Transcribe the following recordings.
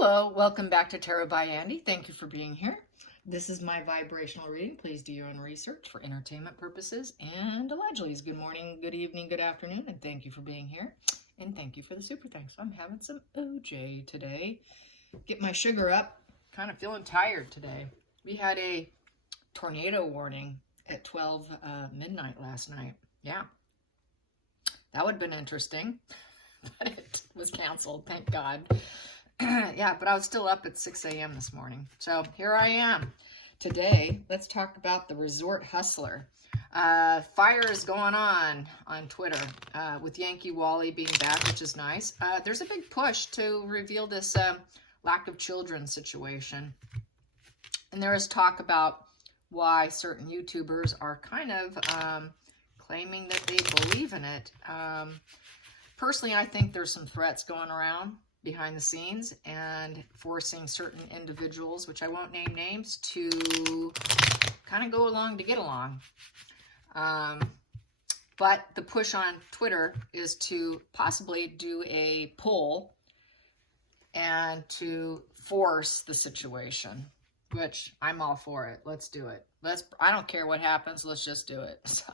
Hello, welcome back to Tarot by Andy. Thank you for being here. This is my vibrational reading. Please do your own research for entertainment purposes and allegedly. Good morning, good evening, good afternoon, and thank you for being here. And thank you for the super thanks. I'm having some OJ today. Get my sugar up. Kind of feeling tired today. We had a tornado warning at 12 midnight last night. Yeah, that would have been interesting, but it was canceled, thank God. Yeah, but I was still up at 6 a.m. this morning. So here I am. Today, let's talk about the resort hustler. Fire is going on Twitter with Yankee Wally being back, which is nice. There's a big push to reveal this lack of children situation. And there is talk about why certain YouTubers are kind of claiming that they believe in it. Personally, I think there's some threats going around behind the scenes and forcing certain individuals, which I won't name names, to kind of go along to get along. But the push on Twitter is to possibly do a poll and to force the situation, which I'm all for it. Let's do it. I don't care what happens. Let's just do it. So,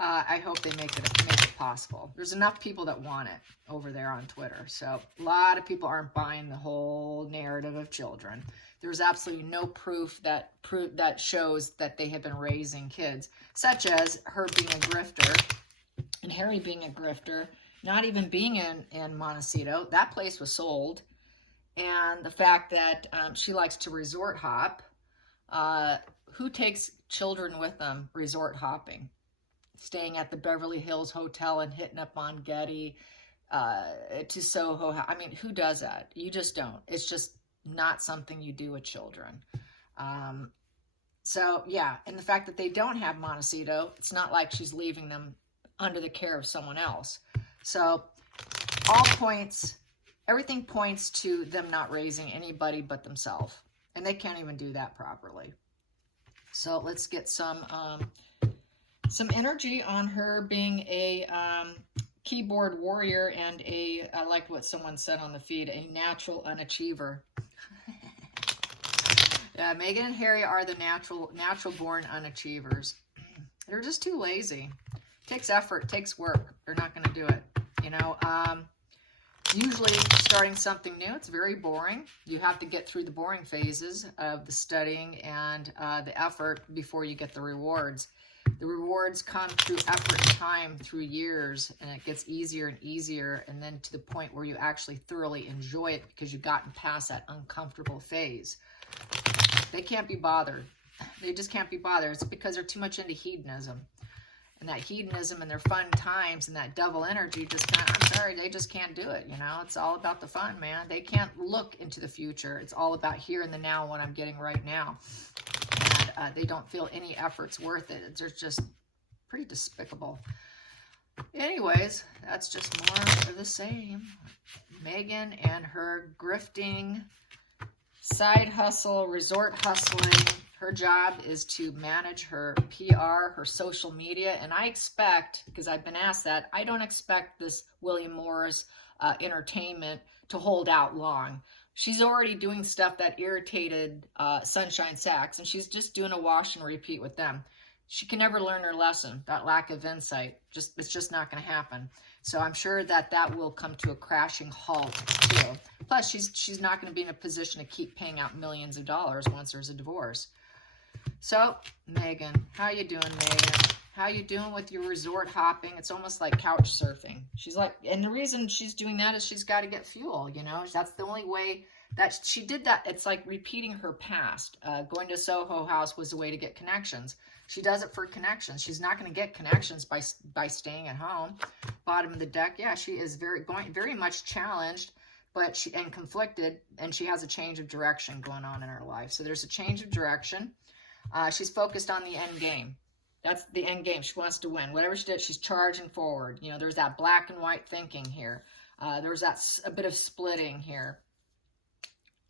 I hope they make it possible. There's enough people that want it over there on Twitter. So a lot of people aren't buying the whole narrative of children. There's absolutely no proof that shows that they have been raising kids, such as her being a grifter and Harry being a grifter, not even being in Montecito. That place was sold. And the fact that she likes to resort hop. Who takes children with them resort hopping? Staying at the Beverly Hills Hotel and hitting up on Getty to Soho. I mean, who does that? You just don't. It's just not something you do with children. So, yeah, and the fact that they don't have Montecito, it's not like she's leaving them under the care of someone else. So, everything points to them not raising anybody but themselves. And they can't even do that properly. So, let's get some energy on her being a keyboard warrior and I like what someone said on the feed, a natural unachiever. Yeah, Meghan and Harry are the natural born unachievers. They're just too lazy. It takes effort, it takes work. They're not going to do it. You know, usually starting something new, it's very boring. You have to get through the boring phases of the studying and the effort before you get the rewards. The rewards come through effort and time, through years, and it gets easier and easier, and then to the point where you actually thoroughly enjoy it because you've gotten past that uncomfortable phase. They can't be bothered. They just can't be bothered. It's because they're too much into hedonism. And that hedonism and their fun times and that devil energy they just can't do it, you know? It's all about the fun, man. They can't look into the future. It's all about here and the now, what I'm getting right now. And they don't feel any effort's worth it. They're just pretty despicable. Anyways, that's just more of the same. Meghan and her grifting, side hustle, resort hustling. Her job is to manage her PR, her social media. And I expect, because I've been asked that, I don't expect this William Morris entertainment to hold out long. She's already doing stuff that irritated Sunshine Sachs, and she's just doing a wash and repeat with them. She can never learn her lesson. That lack of insight, it's just not going to happen. So I'm sure that will come to a crashing halt too. Plus, she's not going to be in a position to keep paying out millions of dollars once there's a divorce. So, Meghan, how you doing, Meghan? How you doing with your resort hopping? It's almost like couch surfing. She's like, and the reason she's doing that is she's got to get fuel, you know? That's the only way that she did that. It's like repeating her past. Going to Soho House was a way to get connections. She does it for connections. She's not going to get connections by staying at home. Bottom of the deck, yeah, she is very much challenged, and conflicted, and she has a change of direction going on in her life. So there's a change of direction. She's focused on the end game. That's the end game. She wants to win. Whatever she did, she's charging forward. You know, there's that black and white thinking here. There's a bit of splitting here.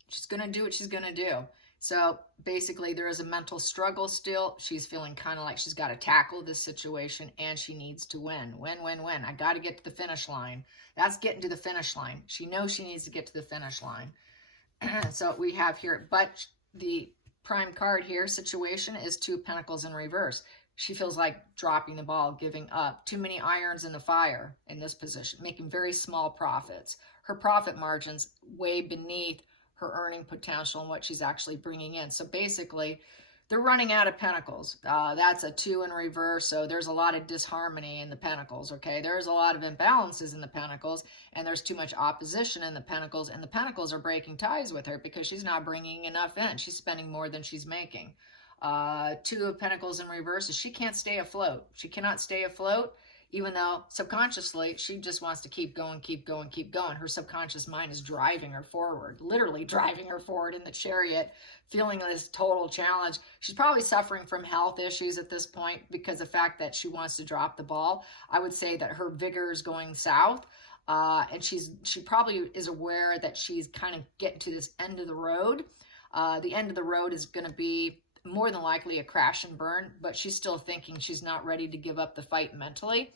She's going to do what she's going to do. So basically there is a mental struggle still. She's feeling kind of like she's got to tackle this situation and she needs to win. Win. I got to get to the finish line. That's getting to the finish line. She knows she needs to get to the finish line. So we have here, but the prime card here situation is 2 of Pentacles in reverse. She feels like dropping the ball, giving up. Too many irons in the fire in this position, making very small profits. Her profit margins way beneath her earning potential and what she's actually bringing in. So basically, they're running out of pentacles. That's a 2 in reverse, so there's a lot of disharmony in the pentacles, okay? There's a lot of imbalances in the pentacles, and there's too much opposition in the pentacles, and the pentacles are breaking ties with her because she's not bringing enough in. She's spending more than she's making. 2 of Pentacles in reverse is she can't stay afloat. She cannot stay afloat, even though subconsciously she just wants to keep going. Her subconscious mind is driving her forward, literally driving her forward in the Chariot, feeling this total challenge. She's probably suffering from health issues at this point because of the fact that she wants to drop the ball. I would say that her vigor is going south. And she probably is aware that she's kind of getting to this end of the road. The end of the road is going to be more than likely a crash and burn, but she's still thinking she's not ready to give up the fight mentally.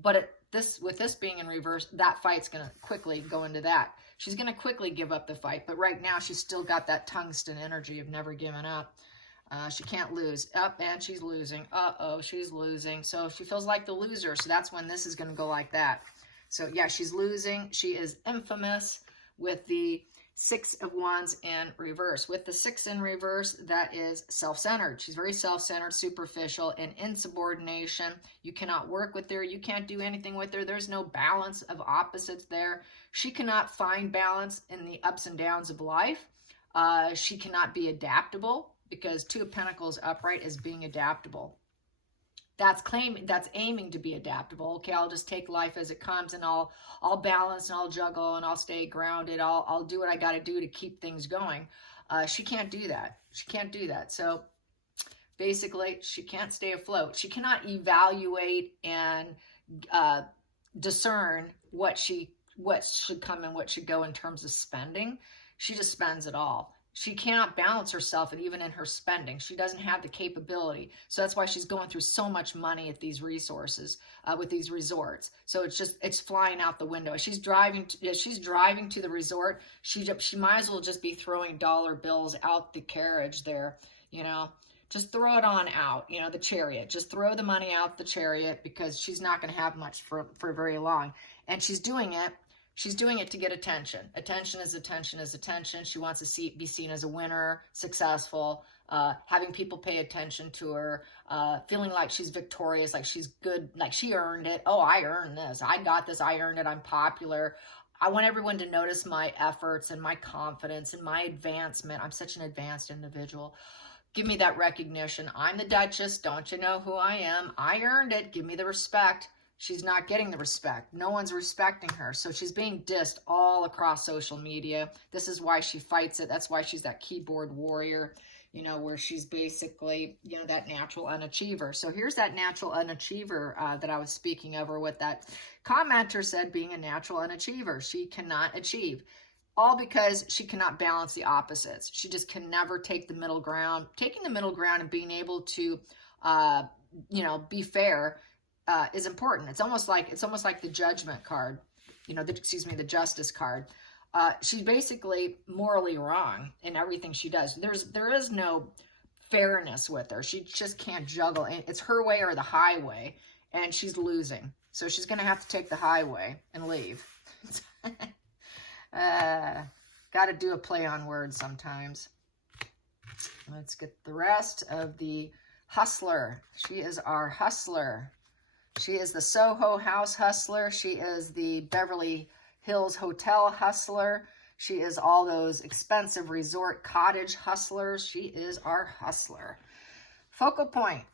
But with this being in reverse, that fight's going to quickly go into that. She's going to quickly give up the fight, but right now she's still got that tungsten energy of never giving up. She can't lose. And she's losing. She's losing. So she feels like the loser. So that's when this is going to go like that. So yeah, she's losing. She is infamous with the 6 of Wands in reverse. With the 6 in reverse, that is self-centered. She's very self-centered, superficial, and insubordination. You cannot work with her. You can't do anything with her. There's no balance of opposites there. She cannot find balance in the ups and downs of life. She cannot be adaptable because 2 of Pentacles upright is being adaptable. That's aiming to be adaptable. Okay, I'll just take life as it comes, and I'll balance, and I'll juggle, and I'll stay grounded. I'll do what I got to do to keep things going. She can't do that. She can't do that. So basically, she can't stay afloat. She cannot evaluate and discern what should come and what should go in terms of spending. She just spends it all. She cannot balance herself, and even in her spending, she doesn't have the capability. So that's why she's going through so much money at these resources, with these resorts. So it's flying out the window. She's driving to the resort. She might as well just be throwing dollar bills out the carriage there, you know. Just throw it on out, you know, the Chariot. Just throw the money out the Chariot because she's not going to have much for very long. And she's doing it. She's doing it to get attention. Attention is attention is attention. She wants to be seen as a winner, successful, having people pay attention to her, feeling like she's victorious, like she's good, like she earned it. Oh, I earned this. I got this. I earned it. I'm popular. I want everyone to notice my efforts and my confidence and my advancement. I'm such an advanced individual. Give me that recognition. I'm the Duchess. Don't you know who I am? I earned it. Give me the respect. She's not getting the respect. No one's respecting her. So she's being dissed all across social media. This is why she fights it. That's why she's that keyboard warrior, you know, where she's basically, you know, that natural unachiever. So here's that natural unachiever that I was speaking of, or what that commenter said, being a natural unachiever. She cannot achieve. All because she cannot balance the opposites. She just can never take the middle ground. Taking the middle ground and being able to, you know, be fair is important. It's almost like the Judgment card, you know, the Justice card. She's basically morally wrong in everything she does. There is no fairness with her. She just can't juggle. It's her way or the highway, and she's losing. So she's going to have to take the highway and leave. Got to do a play on words sometimes. Let's get the rest of the hustler. She is our hustler. She is the Soho House hustler. She is the Beverly Hills Hotel hustler. She is all those expensive resort cottage hustlers. She is our hustler. Focal point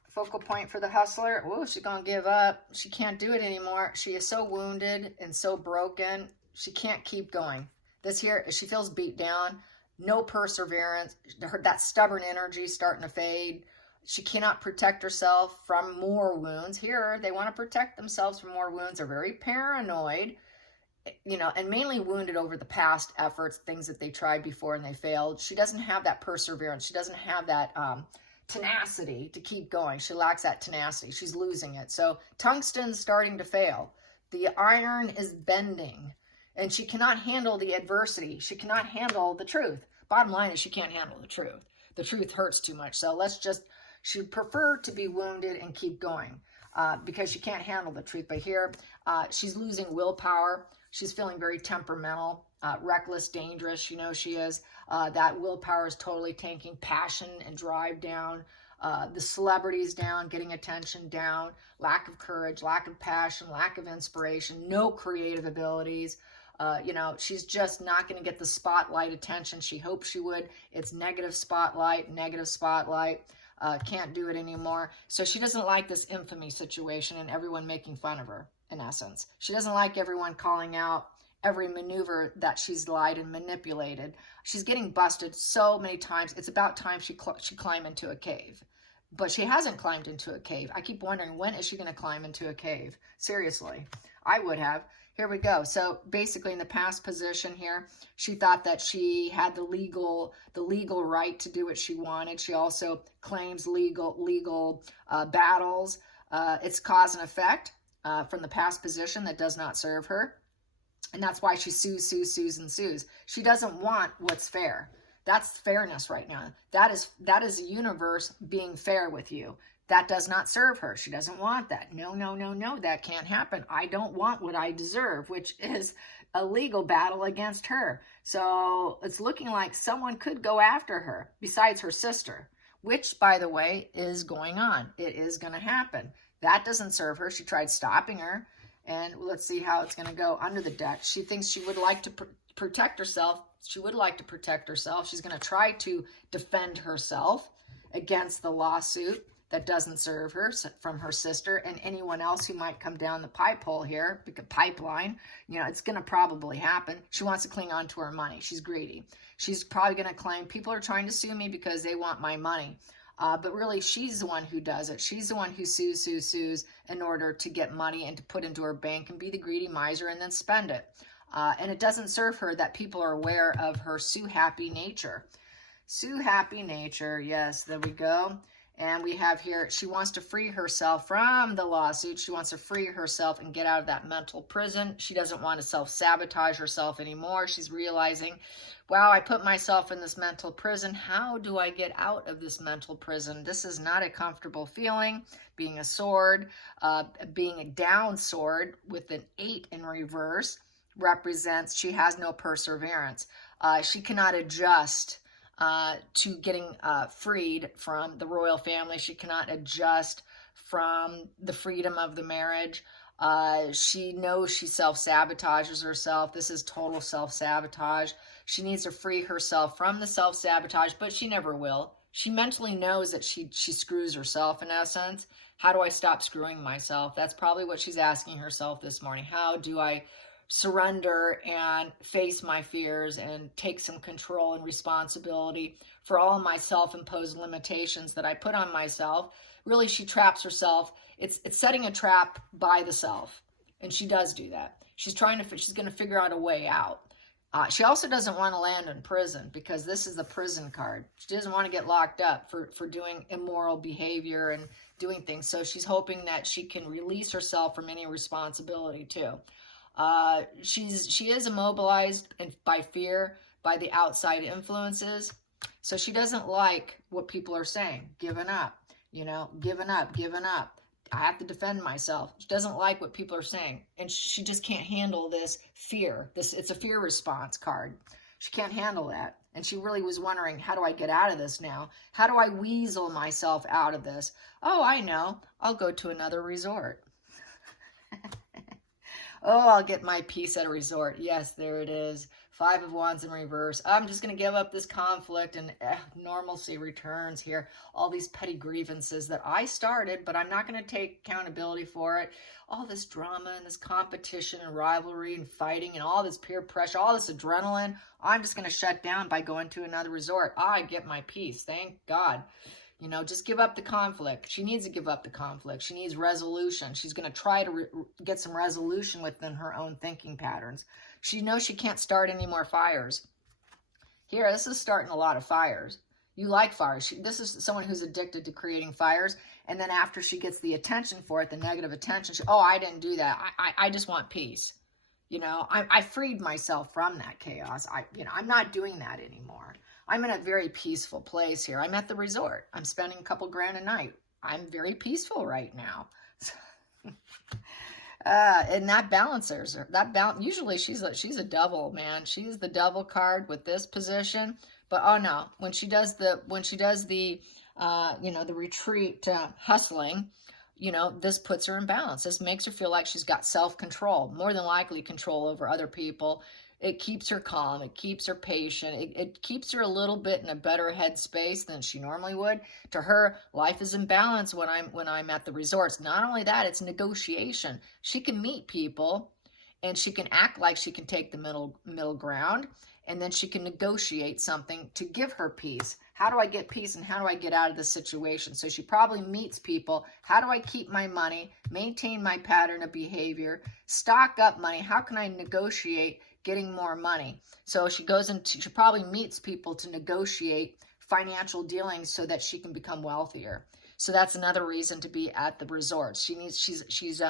for the hustler. Oh, she's going to give up. She can't do it anymore. She is so wounded and so broken. She can't keep going. This here, she feels beat down. No perseverance. That stubborn energy starting to fade. She cannot protect herself from more wounds. Here, they want to protect themselves from more wounds. They're very paranoid. you know, and mainly wounded over the past efforts, things that they tried before and they failed. She doesn't have that perseverance. She doesn't have that tenacity to keep going. She lacks that tenacity. She's losing it. So tungsten's starting to fail. The iron is bending, and she cannot handle the adversity. She cannot handle the truth. Bottom line is she can't handle the truth. The truth hurts too much. So she'd prefer to be wounded and keep going because she can't handle the truth. But here, she's losing willpower. She's feeling very temperamental, reckless, dangerous. You know she is. That willpower is totally tanking. Passion and drive down. The celebrities down, getting attention down. Lack of courage, lack of passion, lack of inspiration, no creative abilities. You know, she's just not going to get the spotlight attention she hoped she would. It's negative spotlight. Can't do it anymore. So she doesn't like this infamy situation and everyone making fun of her, in essence. She doesn't like everyone calling out every maneuver that she's lied and manipulated. She's getting busted so many times. It's about time she climb into a cave. But she hasn't climbed into a cave. I keep wondering, when is she going to climb into a cave? Seriously, I would have. Here we go. So basically in the past position here, she thought that she had the legal right to do what she wanted. She also claims legal battles. It's cause and effect from the past position that does not serve her. And that's why she sues. She doesn't want what's fair. That's fairness right now. That is the universe being fair with you. That does not serve her. She doesn't want that. No, that can't happen. I don't want what I deserve, which is a legal battle against her. So it's looking like someone could go after her besides her sister, which, by the way, is going on. It is going to happen. That doesn't serve her. She tried stopping her, and let's see how it's going to go under the deck. She thinks she would like to protect herself. She would like to protect herself. She's going to try to defend herself against the lawsuit that doesn't serve her from her sister and anyone else who might come down the pipeline. You know, it's going to probably happen. She wants to cling on to her money. She's greedy. She's probably going to claim, people are trying to sue me because they want my money. But really, she's the one who does it. She's the one who sues in order to get money and to put into her bank and be the greedy miser and then spend it. And it doesn't serve her that people are aware of her sue-happy nature. Sue-happy nature, yes, there we go. And we have here, she wants to free herself from the lawsuit. She wants to free herself and get out of that mental prison. She doesn't want to self-sabotage herself anymore. She's realizing, wow, I put myself in this mental prison. How do I get out of this mental prison? This is not a comfortable feeling. Being a sword, being a down sword with an 8 in reverse represents she has no perseverance. She cannot adjust to getting freed from the royal family. She cannot adjust from the freedom of the marriage. She knows she self-sabotages herself. This is total self-sabotage. She needs to free herself from the self-sabotage, but she never will. She mentally knows that she screws herself in essence. How do I stop screwing myself? That's probably what she's asking herself this morning. How do I surrender and face my fears and take some control and responsibility for all my self-imposed limitations that I put on myself? Really, she traps herself. It's setting a trap by the self, and she does do that. She's going to figure out a way out. She also doesn't want to land in prison because this is the prison card. She doesn't want to get locked up for doing immoral behavior and doing things. So she's hoping that she can release herself from any responsibility too. She is immobilized by fear, by the outside influences. So she doesn't like what people are saying. Giving up, giving up. I have to defend myself. She doesn't like what people are saying. And she just can't handle this fear. It's a fear response card. She can't handle that. And she really was wondering, how do I get out of this now? How do I weasel myself out of this? Oh, I know. I'll go to another resort. Oh, I'll get my peace at a resort. Yes, there it is. 5 of Wands in reverse. I'm just going to give up this conflict and normalcy returns here. All these petty grievances that I started, but I'm not going to take accountability for it. All this drama and this competition and rivalry and fighting and all this peer pressure, all this adrenaline, I'm just going to shut down by going to another resort. I get my peace. Thank God. You know, just give up the conflict. She needs to give up the conflict. She needs resolution. She's going to try to get some resolution within her own thinking patterns. She knows she can't start any more fires. Here, this is starting a lot of fires. You like fires. This is someone who's addicted to creating fires. And then after she gets the attention for it, the negative attention, oh, I didn't do that. I just want peace. You know, I freed myself from that chaos. I'm not doing that anymore. I'm in a very peaceful place here. I'm at the resort. I'm spending a couple grand a night. I'm very peaceful right now. And that balances her. Usually she's a devil, man. She's the devil card with this position. But oh no, when she does the the retreat hustling, this puts her in balance. This makes her feel like she's got self-control, more than likely control over other people. It keeps her calm. It keeps her patient. It keeps her a little bit in a better headspace than she normally would. To her, life is in balance when I'm at the resorts. Not only that, it's negotiation. She can meet people, and she can act like she can take the middle ground, and then she can negotiate something to give her peace. How do I get peace, and how do I get out of this situation? So she probably meets people. How do I keep my money, maintain my pattern of behavior, stock up money? How can I negotiate getting more money? So she probably meets people to negotiate financial dealings so that she can become wealthier. So that's another reason to be at the resort. She's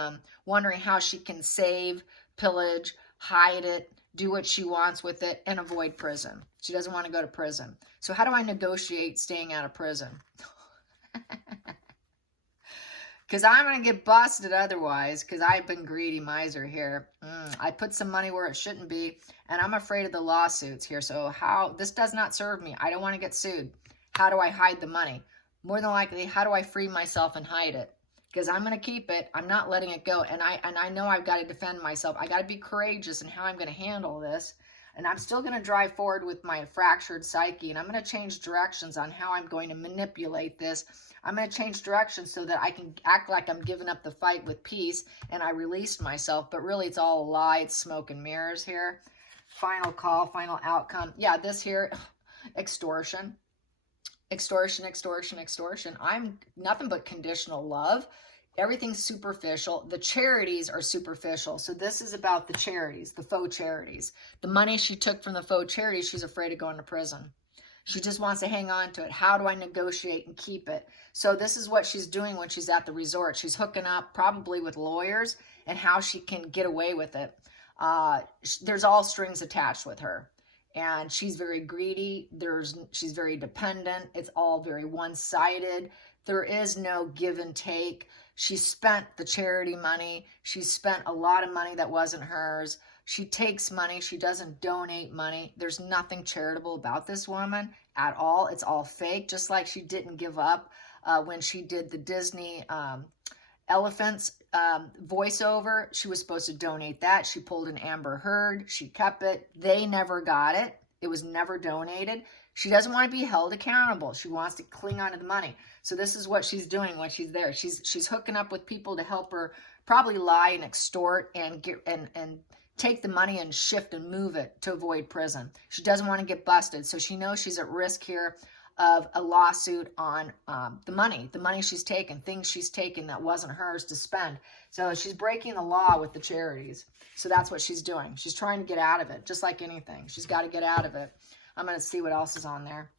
wondering how she can save, pillage, hide it, do what she wants with it, and avoid prison. She doesn't want to go to prison. So how do I negotiate staying out of prison? Because I'm going to get busted otherwise, because I've been greedy miser here. I put some money where it shouldn't be, and I'm afraid of the lawsuits here. So this does not serve me. I don't want to get sued. How do I hide the money? More than likely, how do I free myself and hide it? Because I'm going to keep it. I'm not letting it go. And I know I've got to defend myself. I got to be courageous in how I'm going to handle this. And I'm still going to drive forward with my fractured psyche. And I'm going to change directions on how I'm going to manipulate this. I'm going to change directions so that I can act like I'm giving up the fight with peace and I released myself. But really, it's all a lie. It's smoke and mirrors here. Final call, final outcome. Yeah, this here, extortion. Extortion, extortion, extortion. I'm nothing but conditional love. Everything's superficial. The charities are superficial. So this is about the charities, the faux charities. The money she took from the faux charities, she's afraid of going to prison. She just wants to hang on to it. How do I negotiate and keep it? So this is what she's doing when she's at the resort. She's hooking up probably with lawyers and how she can get away with it. There's all strings attached with her. And she's very greedy. She's very dependent. It's all very one-sided. There is no give and take. She spent the charity money. She spent a lot of money that wasn't hers. She takes money. She doesn't donate money. There's nothing charitable about this woman at all. It's all fake, just like she didn't give up when she did the Disney elephants voiceover. She was supposed to donate that. She pulled an Amber Heard. She kept it. They never got it. It was never donated. She doesn't want to be held accountable. She wants to cling on to the money. So this is what she's doing when she's there. She's hooking up with people to help her probably lie and extort and take the money and shift and move it to avoid prison. She doesn't want to get busted. So she knows she's at risk here of a lawsuit on the money she's taken, things she's taken that wasn't hers to spend. So she's breaking the law with the charities. So that's what she's doing. She's trying to get out of it, just like anything. She's got to get out of it. I'm going to see what else is on there.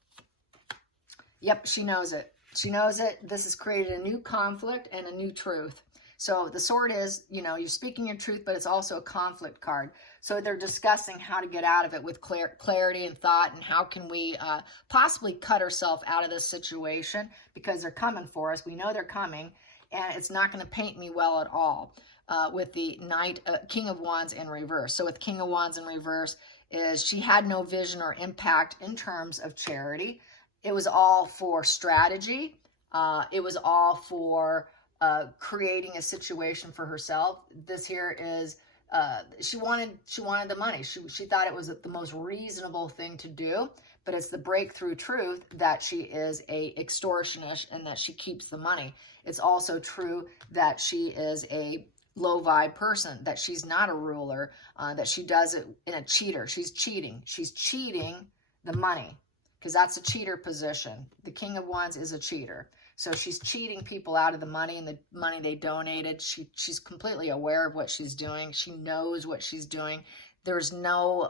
Yep, she knows it. She knows it. This has created a new conflict and a new truth. So the sword is, you're speaking your truth, but it's also a conflict card. So they're discussing how to get out of it with clarity and thought, and how can we possibly cut ourselves out of this situation, because they're coming for us. We know they're coming, and it's not going to paint me well at all with the King of Wands in reverse. So with King of Wands in reverse is she had no vision or impact in terms of charity. It was all for strategy. It was all for creating a situation for herself. This here is she wanted the money. She thought it was the most reasonable thing to do, but it's the breakthrough truth that she is a extortionist and that she keeps the money. It's also true that she is a low vibe person, that she's not a ruler, that she does it in a cheater. She's cheating the money. because that's a cheater position. The King of Wands is a cheater. So she's cheating people out of the money and the money they donated. She's completely aware of what she's doing. She knows what she's doing. There's no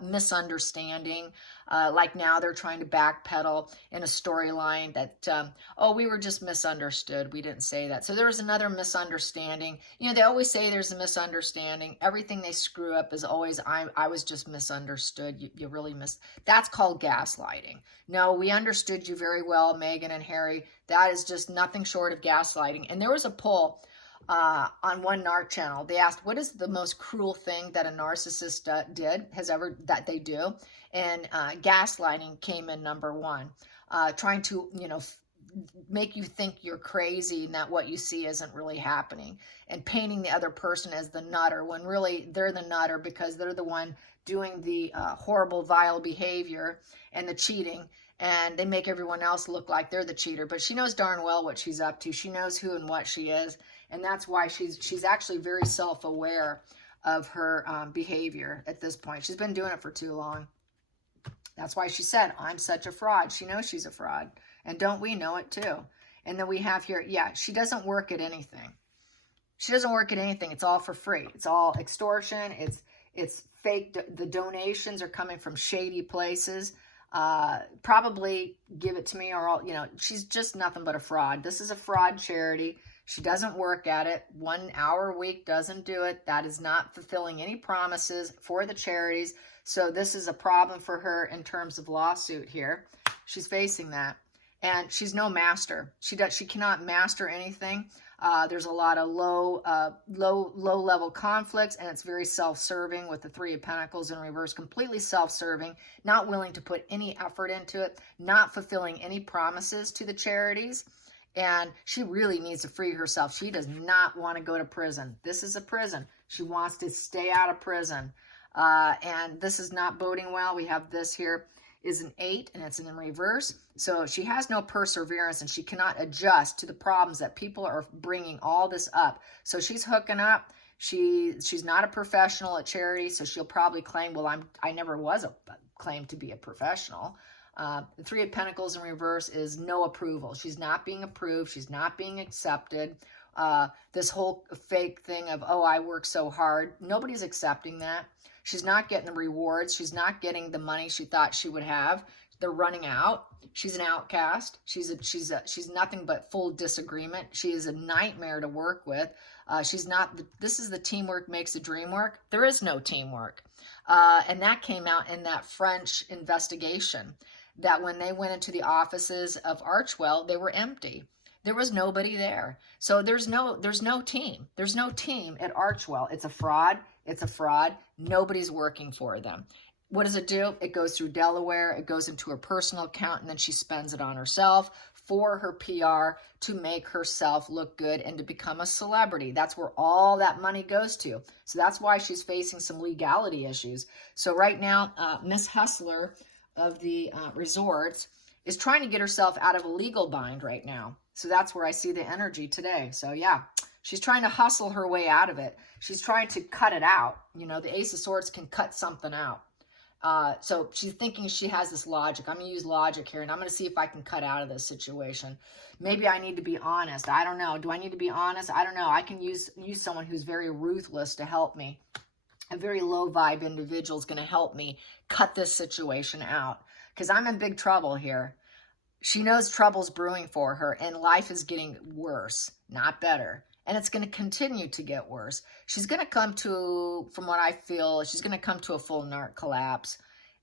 misunderstanding. Like now they're trying to backpedal in a storyline that, oh, we were just misunderstood. We didn't say that. So there's another misunderstanding. You know, they always say there's a misunderstanding. Everything they screw up is always, I was just misunderstood. You really missed. That's called gaslighting. No, we understood you very well, Meghan and Harry. That is just nothing short of gaslighting. And there was a poll on one narc channel. They asked, what is the most cruel thing that a narcissist that they do? And gaslighting came in number one. Trying to, you know, make you think you're crazy and that what you see isn't really happening, and painting the other person as the nutter when really they're the nutter because they're the one doing the horrible, vile behavior and the cheating, and they make everyone else look like they're the cheater. But she knows darn well what she's up to. She knows who and what she is, and that's why she's actually very self-aware of her behavior at this point. She's been doing it for too long. That's why she said, I'm such a fraud. She knows she's a fraud. And don't we know it too? And then we have here, yeah, she doesn't work at anything. She doesn't work at anything. It's all for free. It's all extortion. It's fake. The donations are coming from shady places. Probably give it to me, or all, you know, she's just nothing but a fraud. This is a fraud charity. She doesn't work at it. 1 hour a week doesn't do it. That is not fulfilling any promises for the charities. So this is a problem for her in terms of lawsuit here. She's facing that. And she's no master. She cannot master anything. There's a lot of low level conflicts, and it's very self-serving with the Three of Pentacles in reverse, completely self-serving, not willing to put any effort into it, not fulfilling any promises to the charities. And she really needs to free herself. She does not want to go to prison. This is a prison. She wants to stay out of prison. And this is not boding well. We have this here is an 8, and it's in reverse. So she has no perseverance, and she cannot adjust to the problems that people are bringing all this up. So she's hooking up. She's not a professional at charity, so she'll probably claim, well, I never was claimed to be a professional. The Three of Pentacles in reverse is no approval. She's not being approved. She's not being accepted. This whole fake thing of, oh, I work so hard. Nobody's accepting that. She's not getting the rewards. She's not getting the money she thought she would have. They're running out. She's an outcast. She's nothing but full disagreement. She is a nightmare to work with. This is the teamwork makes the dream work. There is no teamwork. And that came out in that French investigation, that when they went into the offices of Archwell, they were empty. There was nobody there. So there's no team. There's no team at Archwell. It's a fraud. It's a fraud. Nobody's working for them. What does it do? It goes through Delaware. It goes into her personal account, and then she spends it on herself for her PR to make herself look good and to become a celebrity. That's where all that money goes to. So that's why she's facing some legality issues. So right now, Miss Hustler of the resorts is trying to get herself out of a legal bind right now. So that's where I see the energy today. So yeah, she's trying to hustle her way out of it. She's trying to cut it out. You know, the Ace of Swords can cut something out. So she's thinking she has this logic. I'm going to use logic here, and I'm going to see if I can cut out of this situation. Maybe I need to be honest. I don't know. Do I need to be honest? I don't know. I can use someone who's very ruthless to help me. A very low vibe individual is going to help me cut this situation out, because I'm in big trouble here. She knows trouble's brewing for her, and life is getting worse, not better. And it's going to continue to get worse. She's going to come to, from what I feel, she's going to come to a full narc collapse.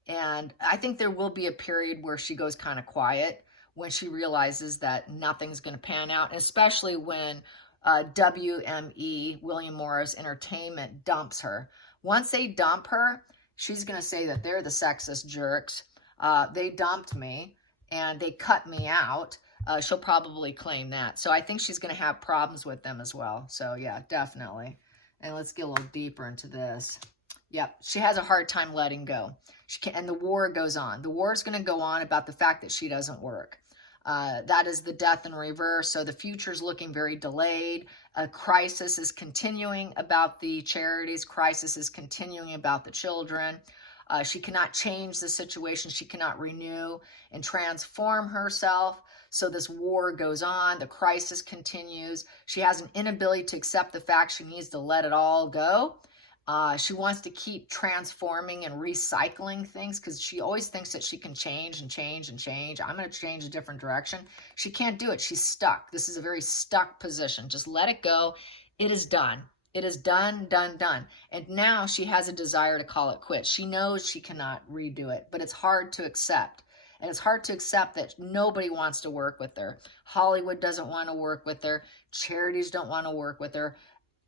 And I think there will be a period where she goes kind of quiet when she realizes that nothing's going to pan out. And especially when WME, William Morris Entertainment, dumps her. Once they dump her, she's going to say that they're the sexist jerks. They dumped me and they cut me out. She'll probably claim that. So I think she's going to have problems with them as well. So yeah, definitely. And let's get a little deeper into this. Yep, she has a hard time letting go. And the war goes on. The war is going to go on about the fact that she doesn't work. That is the death in reverse. So the future is looking very delayed. A crisis is continuing about the charities. Crisis is continuing about the children. She cannot change the situation. She cannot renew and transform herself. So this war goes on. The crisis continues. She has an inability to accept the fact she needs to let it all go. She wants to keep transforming and recycling things because she always thinks that she can change and change and change. I'm going to change a different direction. She can't do it. She's stuck. This is a very stuck position. Just let it go. It is done. It is done, done, done. And now she has a desire to call it quits. She knows she cannot redo it, but it's hard to accept. And it's hard to accept that nobody wants to work with her. Hollywood doesn't want to work with her. Charities don't want to work with her.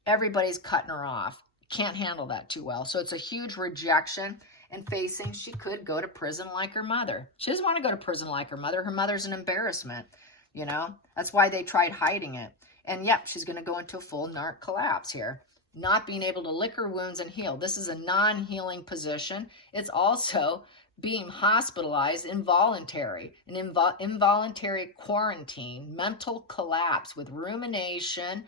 Everybody's cutting her off. Can't handle that too well. So it's a huge rejection and facing she could go to prison like her mother. She doesn't want to go to prison like her mother. Her mother's an embarrassment, you know. That's why they tried hiding it. And yep, she's going to go into a full narc collapse here. Not being able to lick her wounds and heal. This is a non-healing position. It's also being hospitalized, involuntary, an involuntary quarantine, mental collapse with rumination,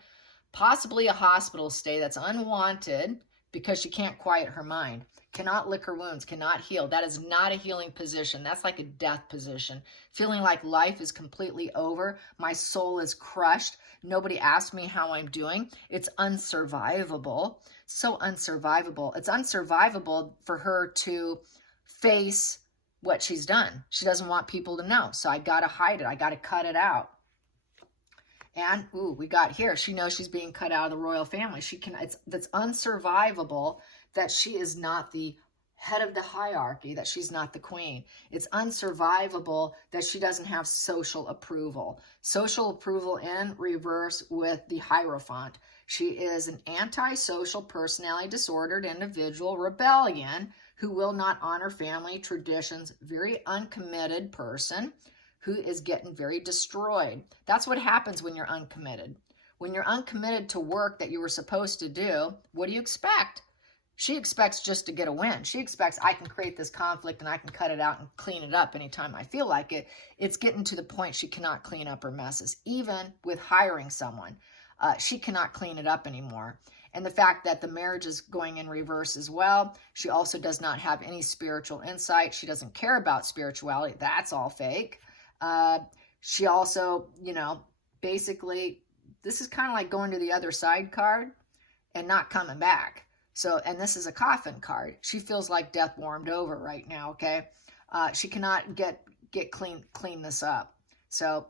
possibly a hospital stay that's unwanted because she can't quiet her mind, cannot lick her wounds, cannot heal. That is not a healing position. That's like a death position. Feeling like life is completely over. My soul is crushed. Nobody asked me how I'm doing. It's unsurvivable. So unsurvivable. It's unsurvivable for her to face what she's done. She doesn't want people to know. So I got to hide it. I got to cut it out. And, ooh, we got here. She knows she's being cut out of the royal family. That's unsurvivable that she is not the head of the hierarchy, that she's not the queen. It's unsurvivable that she doesn't have social approval. Social approval in reverse with the Hierophant. She is an antisocial, personality disordered individual, rebellion, who will not honor family traditions, very uncommitted person who is getting very destroyed. That's what happens when you're uncommitted. When you're uncommitted to work that you were supposed to do, what do you expect? She expects just to get a win. She expects I can create this conflict and I can cut it out and clean it up anytime I feel like it. It's getting to the point she cannot clean up her messes. Even with hiring someone, she cannot clean it up anymore. And the fact that the marriage is going in reverse as well. She also does not have any spiritual insight. She doesn't care about spirituality. That's all fake. She also, you know, basically, this is kind of like going to the other side card and not coming back. So, and this is a coffin card. She feels like death warmed over right now, okay? She cannot get clean this up. So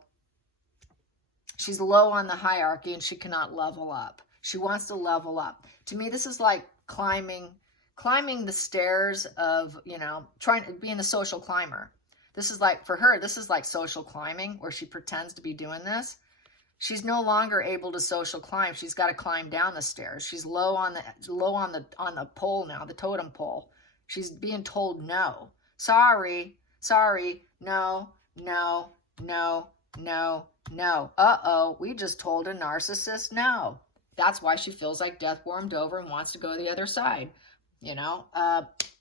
she's low on the hierarchy and she cannot level up. She wants to level up. To me, this is like climbing the stairs of, you know, trying to be a social climber. This is like, for her, this is like social climbing where she pretends to be doing this. She's no longer able to social climb. She's got to climb down the stairs. She's low on the pole now, the totem pole. She's being told no. Sorry, no, no, no, no, no. Uh-oh, we just told a narcissist no. That's why she feels like death warmed over and wants to go to the other side. You know,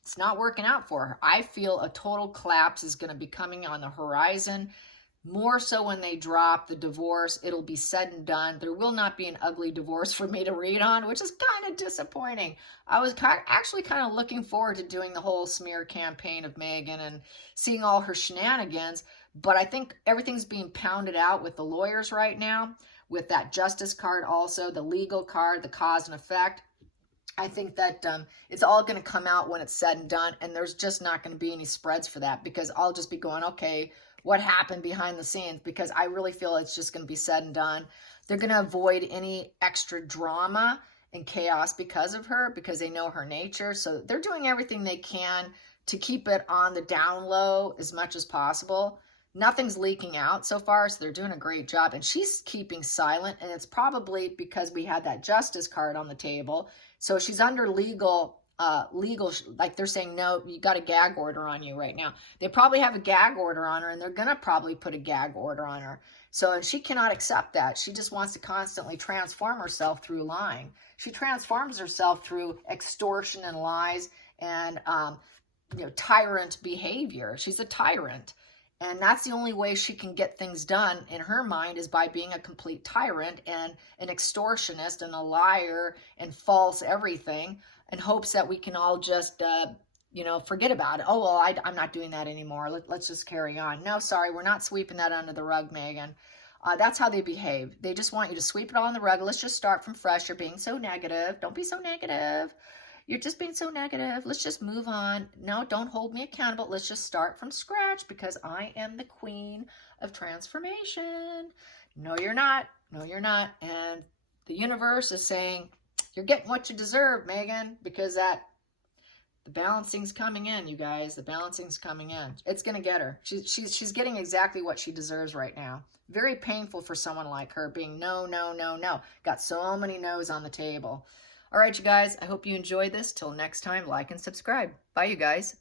it's not working out for her. I feel a total collapse is going to be coming on the horizon. More so when they drop the divorce, it'll be said and done. There will not be an ugly divorce for me to read on, which is kind of disappointing. I was actually kind of looking forward to doing the whole smear campaign of Meghan and seeing all her shenanigans, but I think everything's being pounded out with the lawyers right now, with that justice card also, the legal card, the cause and effect. I think that it's all going to come out when it's said and done, and there's just not going to be any spreads for that because I'll just be going, okay, what happened behind the scenes? Because I really feel it's just going to be said and done. They're going to avoid any extra drama and chaos because of her, because they know her nature. So they're doing everything they can to keep it on the down low as much as possible. Nothing's leaking out so far, so they're doing a great job. And she's keeping silent, and it's probably because we had that justice card on the table. So she's under legal, like they're saying, no, you got a gag order on you right now. They probably have a gag order on her, and they're going to probably put a gag order on her. So, and she cannot accept that. She just wants to constantly transform herself through lying. She transforms herself through extortion and lies and, tyrant behavior. She's a tyrant. And that's the only way she can get things done in her mind is by being a complete tyrant and an extortionist and a liar and false everything, in hopes that we can all just you know, forget about it. Oh, well, I'm not doing that anymore. Let's just carry on. No, sorry, we're not sweeping that under the rug, Meghan. That's how they behave. They just want you to sweep it all on the rug. Let's just start from fresh. You're being so negative. Don't be so negative. You're just being so negative. Let's just move on. No, don't hold me accountable. Let's just start from scratch because I am the queen of transformation. No, you're not. No, you're not. And the universe is saying, you're getting what you deserve, Meghan, because the balancing's coming in, you guys. The balancing's coming in. It's going to get her. She's getting exactly what she deserves right now. Very painful for someone like her being no, no, no, no. Got so many no's on the table. All right, you guys. I hope you enjoyed this. Till next time, like and subscribe. Bye, you guys.